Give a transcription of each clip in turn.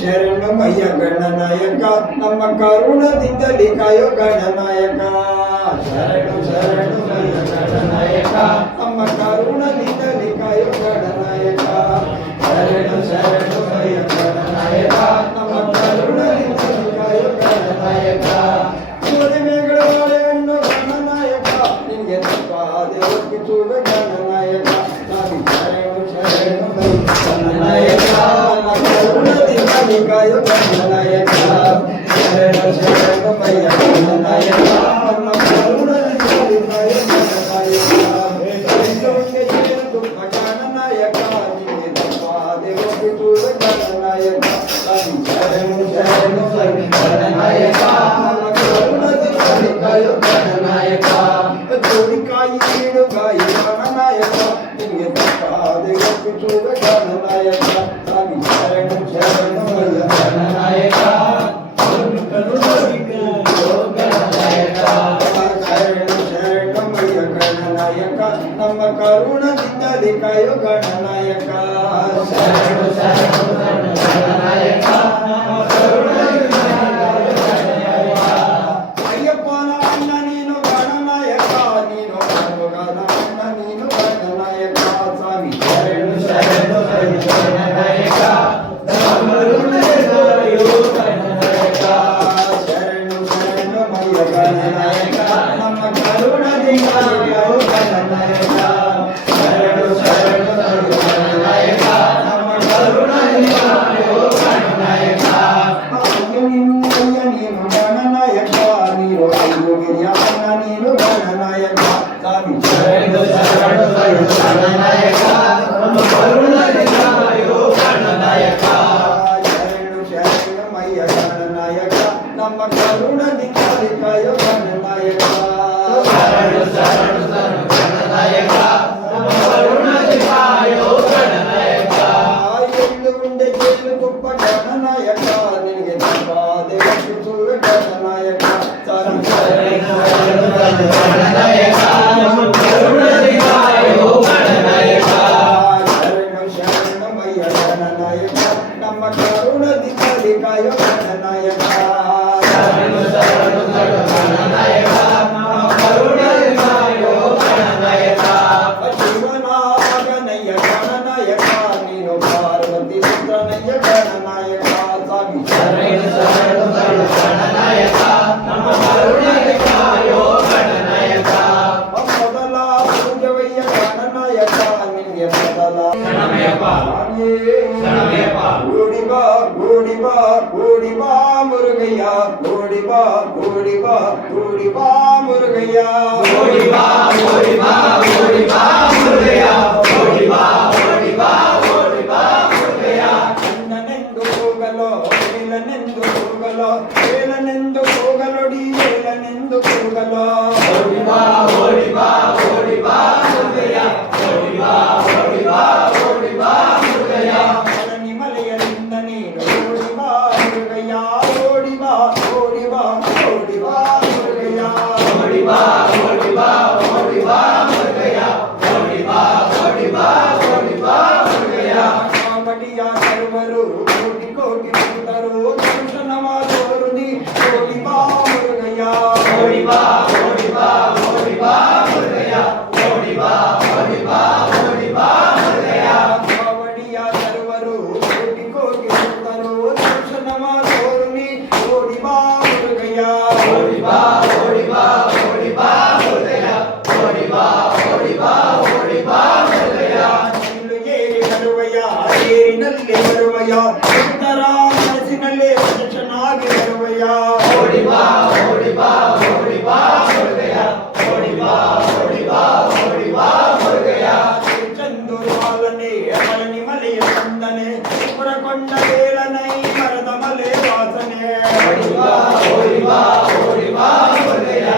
ಶರಣಮಯ್ಯ ಗಣನಾಯಕ ನಮ್ಮ ಕರುಣದಿಂದಲಿ ಕಾಯೋ ಗಣನಾಯಕ ಶರಣು ಶರಣು ಮಯ್ಯ ಗಣನಾಯಕ ನಮ್ಮ ಕರುಣದಿಂದಲಿ ಕಾಯೋ ಗಣನಾಯಕ ಶರಣು ಶರಣು ಮಯ್ಯ ಗಣನಾಯಕ ನಮ್ಮ ಕರುಣದಿಂದಲಿ ಕಾಯೋ ಗಣನಾಯಕ ಮದುವೆಗಳ ಒಳೆಯನ್ನು ಗಣನಾಯಕ ನಿಮಗೆ ತಪ್ಪಾದೆ ಒಪ್ಪಿಸುವ ಗಣನಾಯಕ ಶರಣು ಶರಣು ಮಯ್ಯ ಗಣನಾಯಕ ನಮ್ಮ ಕರುಣದಿಂದಲಿ ಕಾಯೋ ಗಣನಾಯಕ ಶರಣು ಶರಣು ಮಯ್ಯ ಗಣನಾಯಕ ನಮ್ಮ ಕರುಣದಿಂದಲಿ ಕಾಯೋ ಗಣನಾಯಕ ನಿಮಗೆ ತಪ್ಪಾದೆ ಒಪ್ಪಿಸುವ ಗಣನಾಯಕ ಶರಣು ಶರಣು ಮಯ್ಯ ಗಣನಾಯಕ ನಮ್ಮ ಕರುಣದಿಂದಲಿ ಕಾಯೋ ಗಣನಾಯಕ ಜೋಡಿಕಾಯಿ ನೀಡುಗಾಯಿ ಗಣನಾಯಕ ನಿಮಗೆ ತಪ್ಪಾದೆ ಒಪ್ಪಿಸುವ ಗಣನಾಯಕ ಶರಣು ಶರಣು ಮಯ್ಯ ಗಣನಾಯಕ ಶರಣು ಶರಣು ಮಯ್ಯ ಗಣನಾಯಕ ನಮ್ಮ ಕರುಣದಿಂದಲಿ ಕಾಯೋ ಗಣನಾಯಕ ಶರಣು ಶರಣು ಗಣನಾಯಕ ಅಯ್ಯಪ್ಪನ ಅಣ್ಣ ನೀನು ಗಣನಾಯಕ ನೀನು ಮಗನ ಅಣ್ಣ ನೀನು ಗಣನಾಯಕ ಸ್ವಾಮಿ ಶರಣು ಶರಣು ಗಣನಾಯಕ ಶರಣು ಶರಣು ಮಯ್ಯ ಗಣನಾಯಕ ನಮ್ಮ ಕರುಣದಿಂದಲಿ ಕಾಯೋ ಗಣನಾಯಕ ಶರಣು ಶರಣು ಗಣನಾಯಕ ನಮ್ಮ ಕರುಣದಿಂದಲಿ ಕಾಯೋ ಗಣನಾಯಕ ಅಯ್ಯ ನೀನು ಗಣನಾಯಕ ನೀನು ಅಯ್ಯೋಗಿರಿಯ ಅಣ್ಣ ನೀನು ಗಣನಾಯಕ ಸ್ವಾಮಿ ಶರಣು ಶರಣು ಗಣನಾಯಕ ನಮ್ಮ ಕರುಣದಿಂದಲಿ ಕಾಯೋ ಗಣನಾಯಕ ಶರಣು ಶರಣು ಮಯ್ಯ ಗಣನಾಯಕ ನಮ್ಮ ಕರುಣದಿಂದಲಿ ಕಾಯೋ ಗಣನಾಯಕ ಶರಣು ಶರಣು ಗಣನಾಯಕ ನಮ್ಮ ಕರುಣದಿಂದಲಿ ಕಾಯೋ ಗಣನಾಯಕ ಎಳ್ಳು ಉಂಡೆ ಜೇನು ತುಪ್ಪ ಗಣನಾಯಕ ನಿನಗೆ ತಪ್ಪಾದೆ ಒಪ್ಪಿಸುವ ಗಣನಾಯಕ ಶರಣು ಶರಣು ಗಣನಾಯಕ ನಮ್ಮ ಕರುಣದಿಂದಲಿ ಕಾಯೋ ಗಣನಾಯಕ ಶರಣು ಶರಣು ಮಯ್ಯ ಗಣನಾಯಕ ನಮ್ಮ ಕರುಣದಿಂದಲಿ ಕಾಯೋ ಗಣನಾಯಕ ಶರಣು ಶರಣು ಗಣನಾಯಕ ನಮ್ಮ ಕರುಣದಿಂದಲಿ ಕಾಯೋ ಗಣನಾಯಕ ಶಿವನಾಗನಯ್ಯ ಗಣನಾಯಕ ನೀನು ಪಾರ್ವತಿ ಪುತ್ರನಯ್ಯ ಗಣನಾಯಕ ಸ್ವಾಮಿ ಶರಣು ಶರಣು ಗಣನಾಯಕ ನಮ್ಮ ಕರುಣದಿಂದಲಿ ಕಾಯೋ ಗಣನಾಯಕ ಮೊದಲ ಪೂಜವಯ್ಯ ಗಣನಾಯಕ ನಿನ್ಗೆ ಮೊದಲ ಗೂಡಿ ಬಾ ಗೂಡಿ ಬಾ ಗೂಡಿ ಬಾ ಮುರುಗಯ್ಯ ಗೂಡಿ ಬಾ ಗೂಡಿ ಬಾ ಗೂಡಿ ಬಾ ಮುರುಗಯ್ಯ ಗೂಡಿ ಬಾ ಗೂಡಿ ಬಾ ಗೂಡಿ ಬಾ ಮುರುಗಯ್ಯ ಗೂಡಿ ಬಾ ಗೂಡಿ ಬಾ ಗೂಡಿ ಬಾ ಮುರುಗಯ್ಯ ಅಣ್ಣನೆಂದು ಕೂಗಲೋ ಏಲನೆಂದು ಕೂಗಲೋ ಏಲನೆಂದು ಕೂಗಲೊಡಿ ಏಲನೆಂದು ಕೂಗಲೋ ಗೂಡಿ ಬಾ ಗೂಡಿ ಬಾ ಗೂಡಿ ಬಾ ಮುರುಗಯ್ಯ ಗೂಡಿ ಬಾ ಗೂಡಿ ಬಾ ಗೂಡಿ ಬಾ ಮುರುಗಯ್ಯ ಮಲೆಯರಿಂದ ನೀನು ಓಡಿ ಬಾ ಮುರುಗಯ್ಯ ಓಡಿ ಬಾ ಓಡಿ ಬಾ ಓಡಿ ಬಾ ಮುರುಗಯ್ಯ ಓಡಿ ಬಾ ಓಡಿ ಬಾ ಓಡಿ ಬಾ ಮುರುಗಯ್ಯ ಓಡಿ ಬಾ ಓಡಿ ಬಾ ಓಡಿ ಬಾ ಮುರುಗಯ್ಯ ಕಾಮಡಿಯ ಸರ್ವರು ಕೋಟಿ ಕೋಟಿ ಭಕ್ತರು ದರ್ಶನವಾದವರು ನೀ ಓಡಿ ಬಾ ಮುರುಗಯ್ಯ ಓಡಿ ಬಾ ಓಡಿ ಬಾ ಓಡಿ ಬಾ ಮುರುಗಯ್ಯ ಓಡಿ ಬಾ ಓಡಿ ಬಾ ಓಡಿ ಬಾ ಮುರುಗಯ್ಯ ಕಾವಡಿಯ ಸರ್ವರು ಕೋಟಿ ಕೋಟಿ ಭಕ್ತರು ದರ್ಶನವಾದವರು ನೀ ಓಡಿ ಬಾ ಮುರುಗಯ್ಯ ಓಡಿ ಬಾ ಓಡಿ ಬಾ ಓಡಿ ಬಾ ಮುರುಗಯ್ಯ ಓಡಿ ಬಾ ಓಡಿ ಬಾ ಓಡಿ ಬಾ ಮುರುಗಯ್ಯ ನಿಲ್ಲು ಏರಿ ಬರುವಯ್ಯ ಏರಿನಲ್ಲಿ ಬರುವಯ್ಯ ಭಕ್ತರ ಮನಸ್ಸಿನಲ್ಲಿ ದರ್ಶನಾಗಿ ಬರುವಯ್ಯ ಓಡಿ ಬಾ ಓಡಿ ಬಾ ಓಡಿ ಬಾ ಮುರುಗಯ್ಯ ಓಡಿ ಬಾ ಓಡಿ ಬಾ ಓಡಿ ಬಾ ಮುರುಗಯ್ಯ ಚಂದು ಮಾಲನೆ ಮಲನಿ ಮಲೆಯ ಚಂದನೆ ಪುರಕೊಂಡ ಬೇಲನೈ ಮರದ ಮಲೆ ವಾಸನೆ ಓಡಿ ಬಾ ಓಡಿ ಬಾ ಓಡಿ ಬಾ ಮುರುಗಯ್ಯ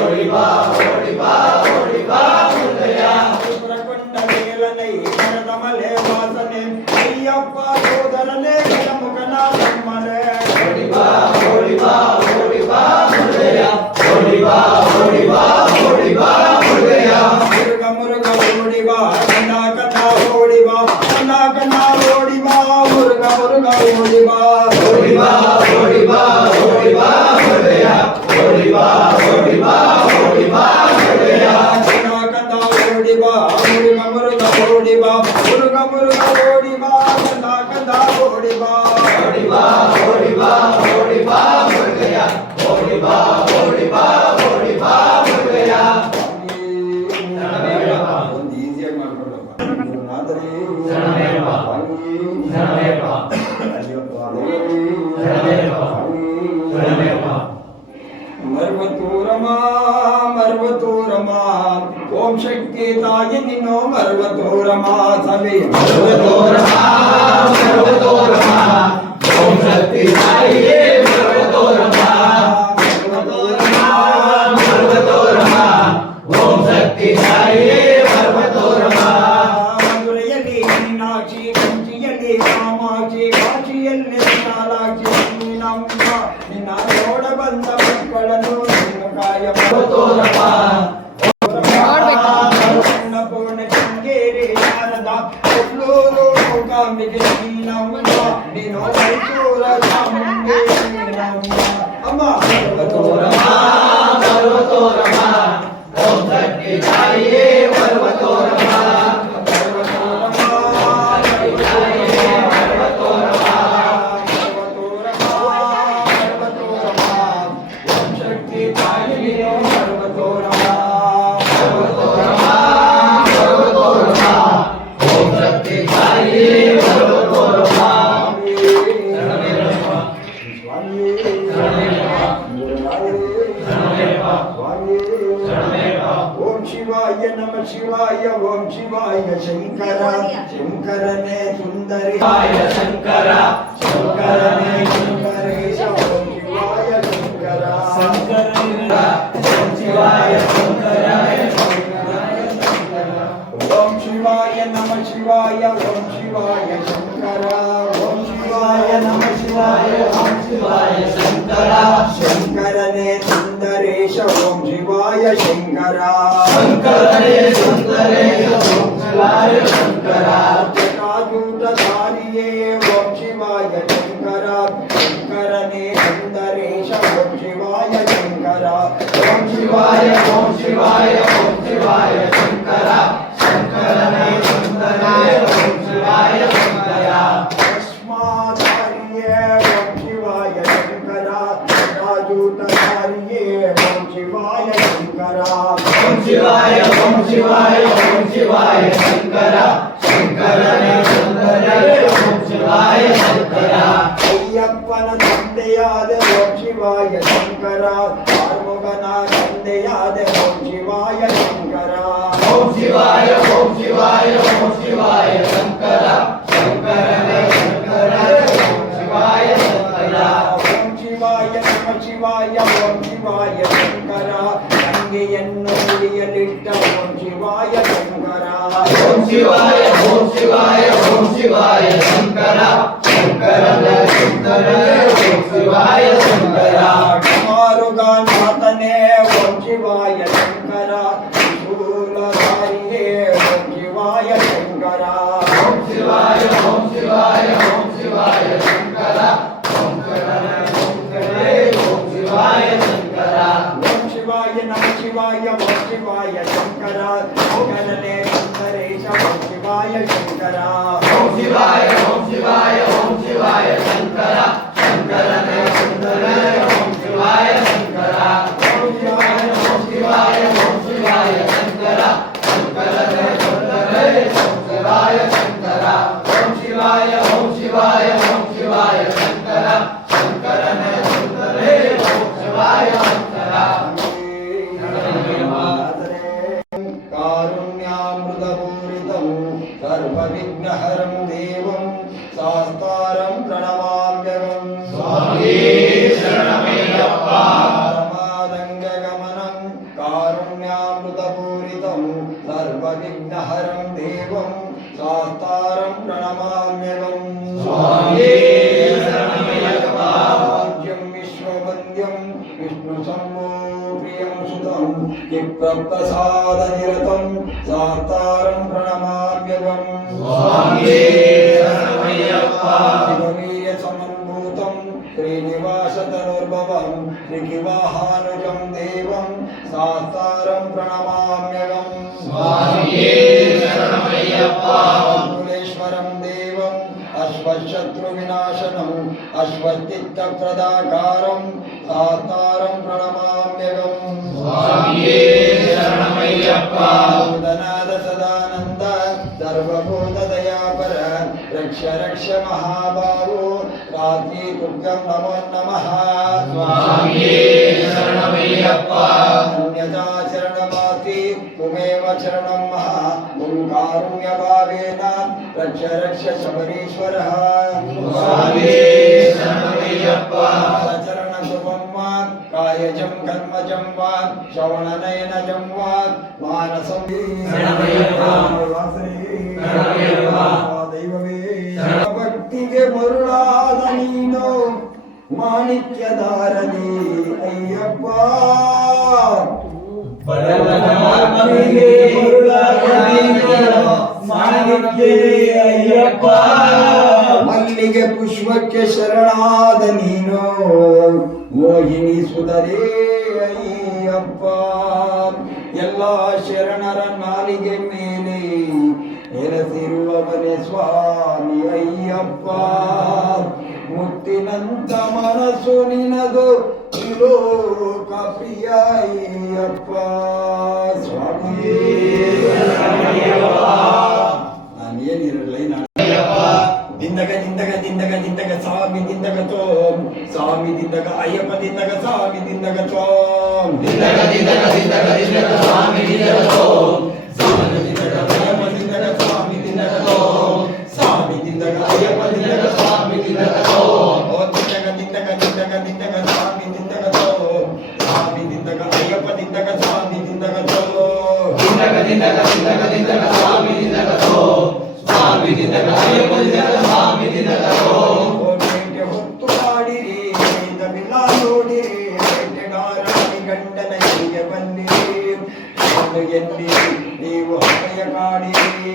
ಓಡಿ ಬಾ ಓಡಿ ಬಾ ಓಡಿ ಬಾ ಮುರುಗಯ್ಯ ಪುರಕೊಂಡ ಬೇಲನೈ ಕರದಮಲೆ ವಾಸನೆ ಅಯ್ಯಪ್ಪ ಸೋದರನೇ ಗಣಮುಖನ ತಮ್ಮನೆ ಓಡಿ ಬಾ ಓಡಿ ಬಾ ಓಡಿ ಬಾ ಮುರುಗಯ್ಯ ಓಡಿ ಬಾ ಓಡಿ ಬಾ ಓಡಿ ಬಾ ಮುರುಗಯ್ಯ ಮುರುಗ ಮುರುಗ ಓಡಿ ಬಾ ಕಂದ ಕಂದ ಓಡಿ ಬಾ ಕಂದ ಕಂದ ಓಡಿ ಬಾ ಮುರುಗ ಮುರುಗ ಓಡಿ ಬಾ ಓಡಿ ಬಾ ಓಡಿ ಬಾ ಓಡಿ ಬಾ ಮುರುಗಯ್ಯ ಓಡಿ ಬಾ ಓಡಿ ಬಾ ಓಡಿ ಬಾ ಮುರುಗಯ್ಯ ಕಂದ ಕಂದ ಓಡಿ ಬಾ ಮುರುಗ ಮುರುಗ ಓಡಿ ಬಾ ಮುರುಗ ಮುರುಗ ಓಡಿ ಬಾ ಕಂದ ಕಂದ ಓಡಿ ಬಾ ಓಡಿ ಬಾ ಓಡಿ ಬಾ ಓಡಿ ಬಾ ಮುರುಗಯ್ಯ ಓಡಿ ಬಾ ಓಡಿ ಬಾ ಓಡಿ ಬಾ ಮುರುಗಯ್ಯ ಒಂದು ಈಸಿಯಾಗಿ ಮಾಡ್ಕೊಳ್ಳಪ್ಪ ಆದರೆ ಮರ್ವತೂರಮ ಓಂ ಶಕ್ತಿ ತಾಯಿ ನಿನ್ನೋ ಮರ್ವತೂರಮ ಸಭೆ ಮರ್ವತೂರಮ ಓಂ ಶಕ್ತಿ ತಾಯಿಯೇ ಮರ್ವತೂರಮ ಓಂ ಶಕ್ತಿ ತಾಯಿಯೇ ಮರ್ವತೂರಮ ಮಧುರೆಯಲ್ಲಿ ಮೀನಾಕ್ಷಿ ಕಂಚಿಯಲ್ಲಿ ಕಾಮಾಕ್ಷಿ ಕಾಶಿಯಲ್ಲಿ ವಿಶಾಲಾಕ್ಷಿ ನಮ್ಮ ನಿನ್ನ ನೋಡ ಬಂದ ಮಕ್ಕಳನ್ನು ನೀನು ಕಾಯ ಮರ್ವತೂರಮ ಪೂರ್ಣ ಶೃಂಗೇರಿ ಶಾರದ ಕೊಲ್ಲೂರು ಮೂಕಾಂಬಿಕೆ ನೀನಮ್ಮ ನೀನು ಮೈಸೂರ ಚಾಮುಂಡಿ ನೀನಮ್ಮ ಅಮ್ಮ ಮರ್ವತೂರಮ ಮರ್ವತೂರಮ ಓಂ ಶಕ್ತಿ ತಾಯಿಯೇ ಮರ್ವತೂರಮ ಶಿವಾಯ ಓಂ ಶಿವಾಯ ಶಂಕರ ಶಂಕರನೇ ಸುಂದರಿಯಾಯ ಶಂಕರ ಶಂಕರನೇ ಸುಂದರೇಶ ಓಂ ಶಿವಾಯ ಶಂಕರ ಓಂ ಶಿವಾಯ ಶಂಕರ ಓಂ ಶಿವಾಯ ನಮ ಶಿವಾಯ ಓಂ ಶಿವಾಯ ಶಂಕರ ಓಂ ಶಿವಾಯ ನಮ ಶಿವಾಯ ಓಂ ಶಿವಾಯ ಶಂಕರ ಶಂಕರನೇ ಸುಂದರೇಶ ಓಂ ಶಿವಾಯ ಶಂಕರ ಶಂಕರನೇ ಸುಂದರೇಶ ಓಂ ಶಿವಾಯ ಶಂಕರ ಜಟಾಜೂಟಧಾರಿಯೇ ಓಂ ಶಿವಾಯ ಶಂಕರ ಶಂಕರನೇ ಸುಂದರೇಶ ಓಂ ಶಿವಾಯ ಶಂಕರ ಓಂ ಶಿವಾಯ ಓಂ ಶಿವಾಯ ಓಂ ಶಿವಾಯ ಶಂಕರ ಶಂಕರನೇ ಸುಂದರೇಶ ಓಂ ಶಿವಾಯ ಶಂಕರ ಭಸ್ಮಾಧಾರಿಯೇ ಓಂ ಶಿವಾಯ ಶಂಕರ ಜಟಾಜೂಟಧಾರಿಯೇ ಓಂ ಶಿವಾಯ ಶಂಕರ ಓಂ ಶಿವಾಯ ಓಂ ಶಿವಾಯ ಓಂ ಶಿವಾಯ ಶಂಕರ ಶಂಕರನೇ ಸುಂದರೇಶ ಓಂ ಶಿವಾಯ ಶಂಕರ ಅಯ್ಯಪ್ಪನ ತಂದೆಯಾದ ಓಂ ಶಿವಾಯ ಶಂಕರ ಆರ್ಮುಗನ ತಂದೆಯಾದ ಓಂ ಶಿವಾಯ ಶಂಕರ ಓಂ ಶಿವಾಯ ಓಂ ಶಿವಾಯ ಓಂ ಶಿವಾಯ ಶಂಕರ ಶಂಕರನೇ ಸುಂದರೇಶ ಓಂ ಶಿವಾಯ ಶಂಕರ ಓಂ ಶಿವಾಯ ನಮ ಶಿವಾಯ ಓಂ ಶಿವಾಯ ಶಂಕರ ಗಂಗೆಯನ್ನು ಹಿಡಿಯಲಿಟ್ಟ ಓಂ ಶಿವಾಯ ಶಂಕರ ಓಂ ಶಿವಾಯ ಓಂ ಶಿವಾಯ ಓಂ ಶಿವಾಯ ಶಂಕರ ಶಂಕರನೇ ಸುಂದರೇಶ ಓಂ ಶಿವಾಯ ಶಂಕರ ಮಾರುಗನಾಥನೇ ಓಂ ಶಿವಾಯ ಶಂಕರ ಶೂಲಧಾರಿಯೇ ಓಂ ಶಿವಾಯ ಶಂಕರ ಓಂ ಶಿವಾಯ ಓಂ ಶಿವಾಯ ಓಂ ಶಿವಾಯ ಶಂಕರ ಶಂಕರನೇ ಸುಂದರೇಶ ಓಂ ಶಿವಾಯ ಶಂಕರ ಓಂ ಶಿವಾಯ ನಮ ಶಿವಾಯ ಓಂ ಶಿವಾಯ ಶಂಕರ ಶಂಕರನೇ ಸುಂದರೇಶ ಓಂ ಶಿವಾಯ ಶಂಕರ ಓಂ ಶಿವಾಯ ಓಂ ಶಿವಾಯ ಓಂ ಶಿವಾಯ ಶಂಕರ ಶಂಕರನೇ ಸುಂದರೇಶ ಓಂ ಶಿವಾಯ ಶಂಕರ ಓಂ ಶಿವಾಯ ಓಂ ಶಿವಾಯ ಓಂ ಶಿವಾಯ ಶಂಕರ ಶಂಕರನೇ ಸುಂದರೇಶ ಓಂ ಶಿವಾಯ ಶಂಕರ ಓಂ ಶಿವಾಯ ಓಂ ಶಿವಾಯ ಓಂ ಶಿವಾಯ ಶಂಕರ ಶಂಕರನೇ ಸುಂದರೇಶ ಓಂ ಶಿವಾಯ ಶಂಕರ ಕಾರುಣ್ಯಾಮೃತಪೂರಿತಂ ಸರ್ವವಿಘ್ನಹರಂ ದೇವಂ ಶಾಸ್ತಾರಂ ಪ್ರಣಮಾಮ್ಯಹಂ ಸ್ವಾಮಿ ಶರಣಮಯ್ಯಪ್ಪ ಪರಮಾನಂದಗಮನಂ ಕಾರುಣ್ಯಾಮೃತಪೂರಿತಂ ಸರ್ವವಿಘ್ನಹರಂ ದೇವಂ ಶಾಸ್ತಾರಂ ಪ್ರಣಮಾಮ್ಯಹಂ ಭಾಗ್ಯಂ ವಿಶ್ವವಂದ್ಯಂ ವಿಷ್ಣು ಸಂಭೋ ಪ್ರಿಯಂ ಸುತಂ ಚಿತ್ತಪ್ರಸಾದ ನಿರತಂ ಶಾಸ್ತಾರಂ ಪ್ರಣಮಾಮ್ಯಹಂ ಶಿವವೀರ್ಯ ಸಮನ್ಭೂತಂ ಶ್ರೀನಿವಾಸ ತನುರ್ಭವಂ ಶ್ರೀಕಿವಾಹಾನುಜಂ ದೇವಂ ಶಾಸ್ತಾರಂ ಪ್ರಣಮಾಮ್ಯಹಂ ಕುಲೇಶ್ವರಂ ದೇವಂ ಅಶ್ವಶತ್ರು ವಿನಾಶನಂ ಅಶ್ವಚಿತ್ತಪ್ರದಾಕಾರಂ ಶಾಸ್ತಾರಂ ಪ್ರಣಮಾಮ್ಯಹಂ ಭೂತನಾದ ಸದಾನಂದ ಸರ್ವಭೂತ ದಯಾಪರ ರಕ್ಷ ರಕ್ಷ ಮಹಾಭಾವೋ ರಾತ್ರಿ ದುರ್ಗಂ ನಮೋ ನಮಃ ಅನ್ಯಥಾ ಶರಣಮಾತಿ ತುಮೇವ ಶರಣಂ ಮಹಾ ಓಂಕಾರುಣ್ಯ ಭಾವೇನ ರಕ್ಷ ರಕ್ಷ ಶಬರೀಶ್ವರಃ ಚರಣ ಶುಭಂ ವಾ ಕಾಯಜಂ ಕರ್ಮಜಂ ವಾ ಶ್ರವಣನಯನಜಂ ವಾ ಮಾನಸಂ ದೈವವೇ ಭಕ್ತಿಗೆ ಮರುಳಾದ ನೀನು ಮಾಣಿಕ್ಯದಾರನೇ ಅಯ್ಯಪ್ಪ ಅಯ್ಯಪ್ಪ ಮಲ್ಲಿಗೆ ಪುಷ್ಪಕ್ಕೆ ಶರಣಾದ ನೀನು ಮೋಹಿನಿ ಸುಧರೇ ಅಯ್ಯಪ್ಪ ಎಲ್ಲ ಶರಣರ ನಾಲಿಗೆ ಮೇಲೆ ನೆಲೆಸಿರುವವನೇ ಸ್ವಾಮಿ ಅಯ್ಯಪ್ಪ ಮುತ್ತಿನಂತ ಮನಸ್ಸು ನಿನದು ಲೋಕ ಪ್ರಿಯ ಅಯ್ಯಪ್ಪ ಸ್ವಾಮಿ ನಾನು ಏನಿರಲಿ ನಾನು ದಿಂದಗ ದಿಂದಗ ದಿಂದಗ ದಿಂದಗ ಸ್ವಾಮಿ ದಿಂದಗ ತೋಂ ಸ್ವಾಮಿ ದಿಂದಗ ಅಯ್ಯಪ್ಪ ದಿಂದಗ ಸ್ವಾಮಿ ದಿಂದಗ ತೋಂ ದಿಂದಗ ದಿಂದಗ ದಿಂದಗ ದಿಂದಗ ಸ್ವಾಮಿ ದಿಂದಗ ತೋಂ ಸ್ವಾಮಿ ದಿಂದಗ ಅಯ್ಯಪ್ಪ ದಿಂದಗ ಸ್ವಾಮಿ ದಿಂದಗ ತೋಂ ಸ್ವಾಮಿ ದಿಂದಗ ಅಯ್ಯಪ್ಪ ದಿಂದಗ ಸ್ವಾಮಿ ದಿಂದಗ ತೋಂ ಓ ದಿಂದಗ ದಿಂದಗ ದಿಂದಗ ದಿಂದಗ ಸ್ವಾಮಿ ದಿಂದಗ ತೋಂ ಸ್ವಾಮಿ ದಿಂದಗ ಅಯ್ಯಪ್ಪ ದಿಂದಗ ಸ್ವಾಮಿ ದಿಂದಗ ತೋಂ ದಿಂದಗ ದಿಂದಗ ದಿಂದಗ ದಿಂದಗ ಸ್ವಾಮಿ ದಿಂದಗ ತೋಂ ಸ್ವಾಮಿ ದಿಂದಗ ಅಯ್ಯಪ್ಪ ದಿಂದಗ ಸ್ವಾಮಿ ದಿಂದಗ ತೋಂ ಓ ಬೇಟೆ ಹೊತ್ತು ಮಾಡಿರಿ ತಮಿಳ ನೋಡಿರಿ ಬೇಟೆಗಾರನಿ ಗಂಡನ ಹೀಗೆ ಬಂದಿರಿ ಒಂದು ಎಲ್ಲಿ ನೀವು ಹೃದಯ ಕಾಡಿರಿ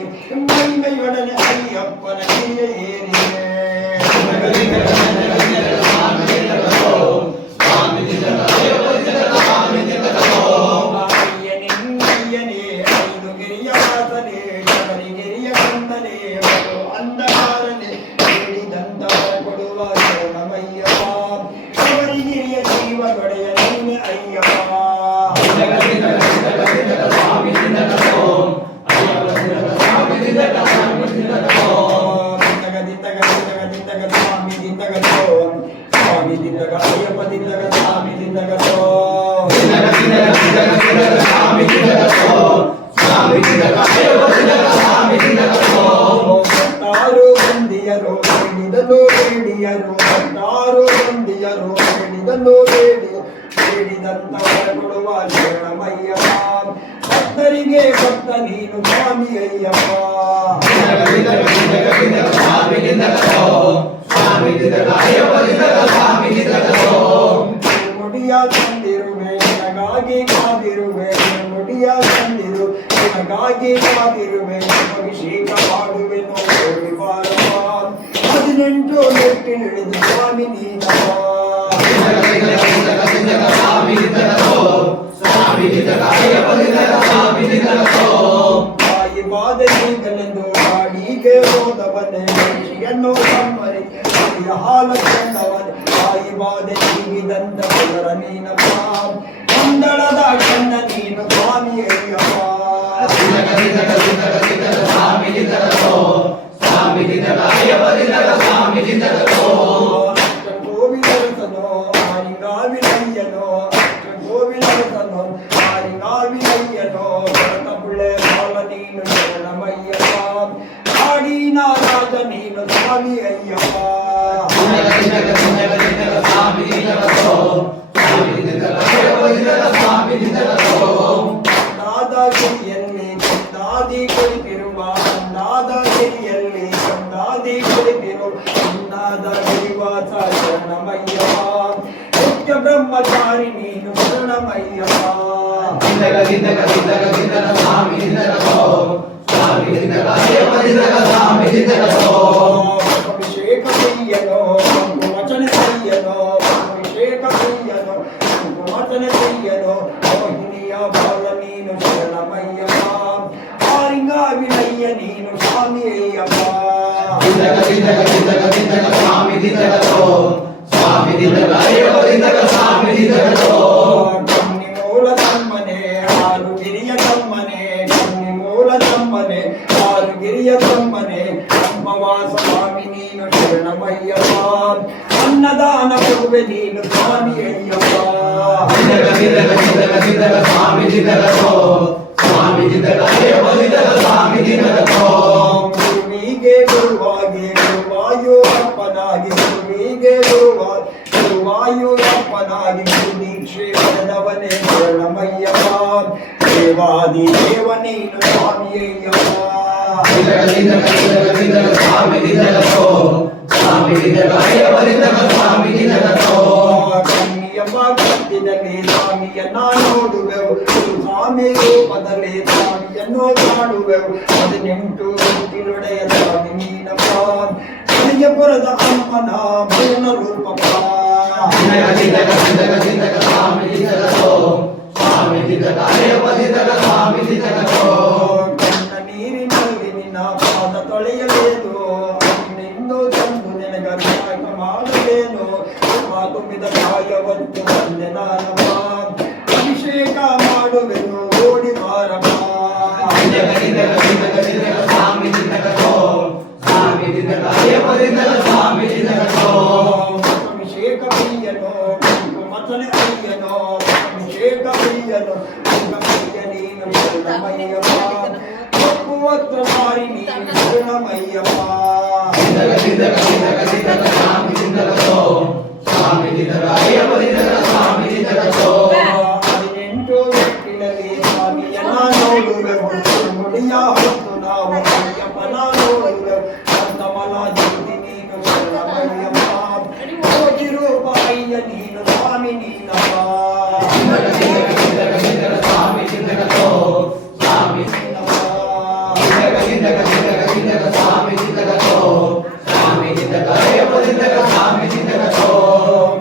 ಮೈಮೈಯೊಡನೆ ಅಯ್ಯಪ್ಪನ ಕೈಯ ಏರಿದೆ ದಿಂದಗ ದಿಂದಗ ದಿಂದಗ ದಿಂದಗ ಸ್ವಾಮಿ ದಿಂದಗ ತೋಂ ಸ್ವಾಮಿ ದಿಂದಗ ಅಯ್ಯಪ್ಪ ದಿಂದಗ ಸ್ವಾಮಿ ದಿಂದಗ ತೋಂ ಅಯ್ಯನೇ ಐದು ಗಿರಿಯ ವಾಸನೆ ಶಬರಿಗಿರಿಯ ಕಂದನೆ ಬಲು ಅಂಧಕಾರನೆ ಹೇಳಿದಂತವರ ಕೊಡುವ ಶರಣಮಯ್ಯಪ್ಪ ಶಬರಿಗಿರಿಯ ಜೀವ ದೊಡೆಯ ನೀನೆ ಅಯ್ಯಪ್ಪ ದಿಂದಗ ದಿಂದಗ ದಿಂದಗ ದಿಂದಗ ಸ್ವಾಮಿ ದಿಂದಗ ತೋಂ ಅಯ್ಯಪ್ಪ ದಿಂದಗ ಸ್ವಾಮಿ ದಿಂದಗ ಸ್ವಾಮಿ ದಿಂದಗ ತೋಂ ದಿಂದಗ ದಿಂದಗ ದಿಂದಗ ದಿಂದಗ ಸ್ವಾಮಿ ದಿಂದಗ ತೋಂ ಸ್ವಾಮಿ ದಿಂದಗ ಅಯ್ಯಪ್ಪ ದಿಂದಗ ಸ್ವಾಮಿ ದಿಂದಗ ತೋಂ ದಿಂದಗ ದಿಂದಗ ದಿಂದಗ ದಿಂದಗ ಸ್ವಾಮಿ ದಿಂದಗ ತೋಂ ಸ್ವಾಮಿ ದಿಂದಗ ಅಯ್ಯಪ್ಪ ದಿಂದಗ ಸ್ವಾಮಿ ದಿಂದಗ ತೋಂ ಭಕ್ತಾರು ಬಂದಿಯರು ಬೇಡಿದನು ಬೇಡಿಯರು ಭಕ್ತಾರು ಬಂದಿಯರು ಬೇಡಿದನು ಬೇಡಿದಂತವರ ಕೊಡುವ ಶರಣಮಯ್ಯಪ್ಪ ಭಕ್ತರಿಗೆ ಭಕ್ತ ನೀನು ಸ್ವಾಮಿ ಅಯ್ಯಪ್ಪ ದಿಂದಗ ದಿಂದಗ ದಿಂದಗ ದಿಂದಗ ಸ್ವಾಮಿ ದಿಂದಗ ತೋಂ ಸ್ವಾಮಿ ದಿಂದಗ ಅಯ್ಯಪ್ಪ ದಿಂದಗ ಸ್ವಾಮಿ ದಿಂದಗ ತೋಂ ಮುಡಿಯ ತಂದಿರುವೆ ನಿನಗಾಗಿ ಕಾದಿರುವೆ ಮುಡಿಯ ತಂದಿರು ನಿನಗಾಗಿ ಕಾದಿರುವೆ ಅಭಿಷೇಕ ಮಾಡುವೆನು ಓಡಿ ಬಾರಪ್ಪ 18 ಮೆಟ್ಟಿಲಿಳಿದು ಸ್ವಾಮಿ ನೀನಪ್ಪ ದಿಂದಗ ದಿಂದಗ ದಿಂದಗ ದಿಂದಗ ಸ್ವಾಮಿ ದಿಂದಗ ತೋಂ ಸ್ವಾಮಿ ದಿಂದಗ ಅಯ್ಯಪ್ಪ ದಿಂದಗ ಸ್ವಾಮಿ ದಿಂದಗ ತೋಂ ತಾಯಿ ಬಾದಲಿಗಲೆಂದು ಗಾಡಿಗೆ ಹೋದವನೇ ಋಷಿಯನ್ನು ಸಮ್ಮರಿ ತಾಯಿಯ ಹಾಲ ಕಂಡವನೇ ತಾಯಿ ಬಾದಲಿಗಿದಂತವರ ನೀನಪ್ಪ ಮಂದಳದ ಕಣ್ಣ ನೀನು ಸ್ವಾಮಿ ಅಯ್ಯಪ್ಪ ದಿಂದಗ ದಿಂದಗ ದಿಂದಗ ದಿಂದಗ ಸ್ವಾಮಿ ದಿಂದಗ ತೋಂ ಸ್ವಾಮಿ ದಿಂದಗ ಅಯ್ಯಪ್ಪ ದಿಂದಗ ಸ್ವಾಮಿ ದಿಂದಗ ತೋಂ ಗೋವಿಂದರಸನೋ ಆರಿಂಗಾವಿನಯ್ಯನೋ ಗೋವಿಂದರಸನೋ ಆರಿಂಗಾವಿನಯ್ಯನೋ ಭರತ ಪುಳ್ಳೆ ಬಾಲ ನೀನು ಶರಣಮಯ್ಯಪ್ಪ ಕಾಡಿನ ರಾಜ ನೀನು ಸ್ವಾಮಿ ಅಯ್ಯಪ್ಪ ದಿಂದಗ ದಿಂದಗ ದಿಂದಗ ದಿಂದಗ ಸ್ವಾಮಿ ದಿಂದಗ ತೋಂ ಸ್ವಾಮಿ ದಿಂದಗ ಅಯ್ಯಪ್ಪ ದಿಂದಗ ಸ್ವಾಮಿ ದಿಂದಗ ತೋಂ ದಾದಾಗಿರಿಯಲ್ಲಿ ದಾದಿ ಕುಳಿತಿರುವ ದಾದಾಗಿರಿ ದಿಂದಗ ಸ್ವಾಮಿ ದಿಂದಗ ಸ್ವಾಮಿ ದಿಂದಗ ಅಯ್ಯಪ್ಪ ದಿಂದಗ ಸ್ವಾಮಿ ದಿಂದಗ ಅಭಿಷೇಕ ಪ್ರಿಯನೋ ಕುಂಕುಮಚನ ಪ್ರಿಯನೋ ಅಭಿಷೇಕ ಪ್ರಿಯನೋ ಕುಂಕುಮಚನ ಪ್ರಿಯನೋ ಮೋಹಿನಿಯ ಬಾಲ ನೀನು ಶರಣಮಯ್ಯಪ್ಪ ಆರಿಂಗ ವಿನಯ್ಯ ನೀನು ಸ್ವಾಮಿ ಅಯ್ಯಪ್ಪ ದಿಂದಗ ಸ್ವಾಮಿ ದಿಂದಗ ಸ್ವಾಮಿ ದಿಂದಗ ಅಯ್ಯಪ್ಪ ದಿಂದಗ ಸ್ವಾಮಿ ದಿಂದಗ ಕನ್ನಿ ಮೂಲ ತಮ್ಮನೆ ಆರು ಗಿರಿಯ ತಮ್ಮನೆ ಕನ್ನಿ ಮೂಲ ತಮ್ಮನೆ ಆರು ಗಿರಿಯ ತಮ್ಮನೆ ಅಂಬವಾಸ ಸ್ವಾಮಿ ನೀನು ಶರಣಮಯ್ಯಪ್ಪ ಅನ್ನದಾನ ಕೊಡುವೆ ನೀನು ಸ್ವಾಮಿ ಅಯ್ಯಪ್ಪ ದಿಂದಗ ಸ್ವಾಮಿ ದಿಂದಗ ಸ್ವಾಮಿ ದಿಂದಗ ಅಯ್ಯಪ್ಪ ದಿಂದಗ ಸ್ವಾಮಿ ದಿಂದಗ ಗುರುವಿಗೆ ಗುರುವಾಗಿ ಗುರುವಾಯೂರಪ್ಪನಾಗಿ ಗುರುವಿಗೆ ಗುರುವಾಯೂರಪ್ಪನಾಗಿ ದೀಕ್ಷೆ ಪಡೆದವನೇ ಶರಣಮಯ್ಯಪ್ಪ ದೇವಾದಿ ದೇವ ನೀನು ಸ್ವಾಮಿ ಅಯ್ಯಪ್ಪ ದಿಂದಗ ಸ್ವಾಮಿ ದಿಂದಗ ಸ್ವಾಮಿ ದಿಂದಗ ಅಯ್ಯಪ್ಪ ದಿಂದಗ ಸ್ವಾಮಿ ದಿಂದಗ ಕನ್ನಿಯಪ್ಪ ಕತ್ತಿದಲ್ಲಿ ಸ್ವಾಮಿಯನ್ನ ನೋಡುವೆವು ಸ್ವಾಮಿ ರೂಪದಲ್ಲಿ ಸ್ವಾಮಿಯನ್ನು ಕಾಣುವೆವು 18 ಕಿಲೊಡೆಯ ಸ್ವಾಮಿ ನೀನಪ್ಪ ಕಲಿಯಪುರದ ಅಮ್ಮನ ಪೂರ್ಣ ರೂಪಪ್ಪ ದಿಂದಗ ಸ್ವಾಮಿ ದಿಂದಗ ಸ್ವಾಮಿ ದಿಂದಗ ಅಯ್ಯಪ್ಪ ದಿಂದಗ ಸ್ವಾಮಿ ದಿಂದಗ ಕಣ್ಣ ನೀರಿನಲ್ಲಿ ನಿನ್ನ ಪಾದ ತೊಳೆಯಲೇನು ನಿಂದು ತಂದು ನಿನಗ ಮಾಡಲೇನು ತುಂಬಿದ ಕಾಯವತ್ತು ಬಂದೆ ನಾನಪ್ಪ ಅಭಿಷೇಕ ಮಾಡುವೆನು ಓಡಿ ಬಾರಪ್ಪ ಸ್ವಾಮಿ ದಿಂದಗ ಸ್ವಾಮಿ ದಿಂದಗ ಅಯ್ಯಪ್ಪ ದಿಂದಗ ಸ್ವಾಮಿ ದಿಂದಗ ಅಭಿಷೇಕ ಪ್ರಿಯನೋ ಕುಂಕುಮಚನೆ ಅಯ್ಯನೋ ಅಭಿಷೇಕ ಪ್ರಿಯನೋ ಕುಂಕುಮಯ್ಯ ನೀನು ಶರಣಮಯ್ಯಪ್ಪ ಒಪ್ಪುವತ್ತ ಮಾರಿ ನೀನು ಶರಣಮಯ್ಯಪ್ಪ ದಿಂದಗ ಸ್ವಾಮಿ ದಿಂದಗ ಸ್ವಾಮಿ ದಿಂದಗ ಅಯ್ಯಪ್ಪ ದಿಂದಗ ಸ್ವಾಮಿ ದಿಂದಗ 18 ಮೆಟ್ಟಿಲಲ್ಲಿ ಸ್ವಾಮಿಯನ್ನ ನೋಡುವೆವು ಮುಡಿಯ ಹೊತ್ತು ನಾವು ಅಯ್ಯಪ್ಪನ ನೋಡುವೆವು ಕಂದಮಲ ಜ್ಯೋತಿ ನೀನು ಶರಣಮಯ್ಯಪ್ಪ ಯೋಗಿ ರೂಪ ಅಯ್ಯ ನೀನು ಸ್ವಾಮಿ ನೀನಪ್ಪ ಸ್ವಾಮಿ ದಿಂದಗ ಸ್ವಾಮಿ ದಿಂದಗ ಸ್ವಾಮಿ ದಿಂದಗ ಸ್ವಾಮಿ ದಿಂದಗ ಅಯ್ಯಪ್ಪ ದಿಂದಗ ಸ್ವಾಮಿ ದಿಂದಗ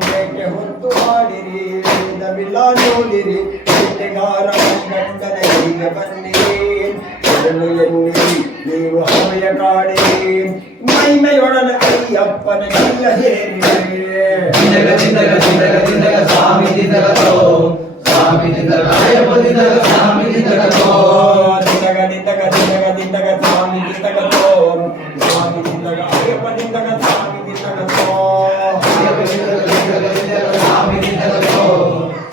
ಬೇಟೆ ಹೊತ್ತು ಹಾಡಿರಿ ವೇದವಿಲ್ಲ ನೋಡಿರಿ ಬೇಟೆಗಾರ ಗಂಡನ ಹೀಗೆ ಬನ್ನಿರಿ ಎನ್ನು ಎನ್ನಿರಿ ನೀವು ಹವೆಯ ಕಾಡಿರಿ ಮೈಮೆಯೊಡನೆ ಅಯ್ಯಪ್ಪನ ಕೈಯ ಹೇರಿರಿ ದಿಂದಗ ಸ್ವಾಮಿ ದಿಂದಗ ಸ್ವಾಮಿ ದಿಂದಗ ಅಯ್ಯಪ್ಪ ದಿಂದಗ ಸ್ವಾಮಿ ದಿಂದಗ ದಿಂದಗ ಸ್ವಾಮಿ ದಿಂದಗ ಸ್ವಾಮಿ ದಿಂದಗ ಅಯ್ಯಪ್ಪ ದಿಂದಗ ಸ್ವಾಮಿ ದಿಂದಗ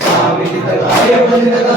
ಸ್ವಾಮಿ ದಿಂದಗ ಅಯ್ಯಪ್ಪ ದಿಂದಗ